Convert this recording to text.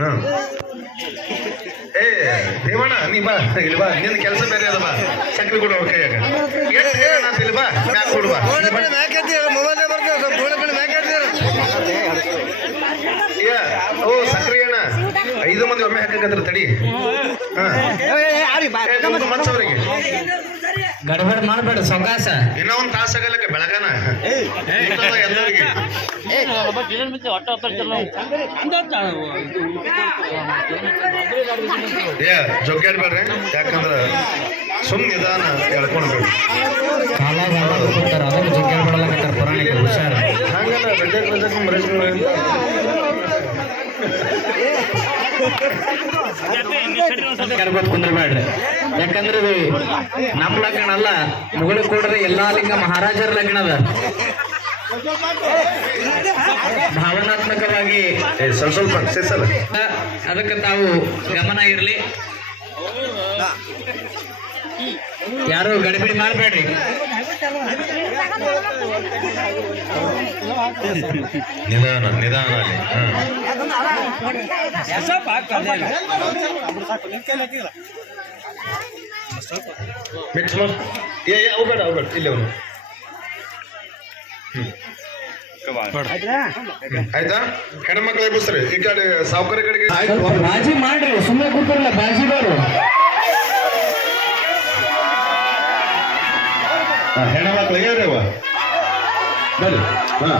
ಹಾ ಏ ದೇವಣ್ಣ ನೀ ಬಾ ಇಲ್ಲಿ ಬಾ ನಿನ್ನ ಕೆಲಸ ಬೇರೆ ಅದ ಬಾ. ಸಕ್ರೆ ಕೊಡು ಅವ್ರ ಕೈಯಾಗ. ಎಷ್ಟು ಹೇಳ ಅಂತ ಇಲ್ಲಿ ಬಾ ಮ್ಯಾಕ್ ಕೊಡು ಬಾ. ಏ, ಓ ಸಕ್ರೆ ಅಣ್ಣ. ಐದು ಮಂದಿ ಒಮ್ಮೆ ಹಾಕಕತ್ರ ತಡಿ. ಅವ್ರಿಗೆ ಗಡಬಡ ಮಾಡಬೇಡ ಸೊಗಾಸ ಇನ್ನೂ ಒಂದು ಏ ಜೊಗ್ಗಾಡ್ಬೇಡ್ರಿ ಯಾಕಂದ್ರ ಸುಮ್ ನಿಧಾನ ಹೇಳ್ಕೊಂಡ್ಬೇಡ್ರಿ ಕಾಲ ಕೊಡ್ತಾರ ಅದಕ್ಕೆ ಜಗ್ಗಿ ಬಿಡಲಕತ್ತಾರ ಪುರಾಣಿಕರು ಹುಷಾರ ಹಂಗಲ್ಲ ಕುಂದ್ರಬೇಡ್ರಿ ಯಾಕಂದ್ರೆ ಇದು ನಮ್ಮ ಲಗ್ನ ಅಲ್ಲ ಮುಗಳ ಕೊಡ್ರಿ ಎಲ್ಲಾ ಲಿಂಗ ಮಹಾರಾಜರ ಲಗ್ನ ಅದ. ಭಾವನಾತ್ಮಕವಾಗಿ ಸ್ವಲ್ಪ ಸ್ವಲ್ಪ ಸೇಸಲ್ಲ ಅದಕ್ಕೆ ತಾವು ಗಮನ ಇರಲಿ. ಯಾರು ಗಡಿಬಿಡಿ ಮಾಡಬೇಡ್ರಿ. ನಿಧಾನ ನಿಧಾನ ಮಿಕ್ಸ್ ಮಾಡಿ ಏ ಹೋಗ್ಬೇಡ ಹೋಗ್ಬೇಡ. ಇಲ್ಲಿ ಅವನು ಆಯ್ತಾ? ಹೆಣ್ಮಕ್ಳು ಎಬ್ಬಿಸ್ರಿ ಈ ಕಡೆ ಸಾವುಕಾರ ಕಡೆಗೆ. ಆಯ್ತು ಬಾಜಿ ಮಾಡ್ರಿ ಸುಮ್ಮನೆ ಕೂತಿರಲ್ಲ ಬಾಜಿದವರು ಹೆಣ್ಮಕ್ಳು ಹೇಳ್ರಿ ಅವ ಬರ್ರಿ ಹಾ.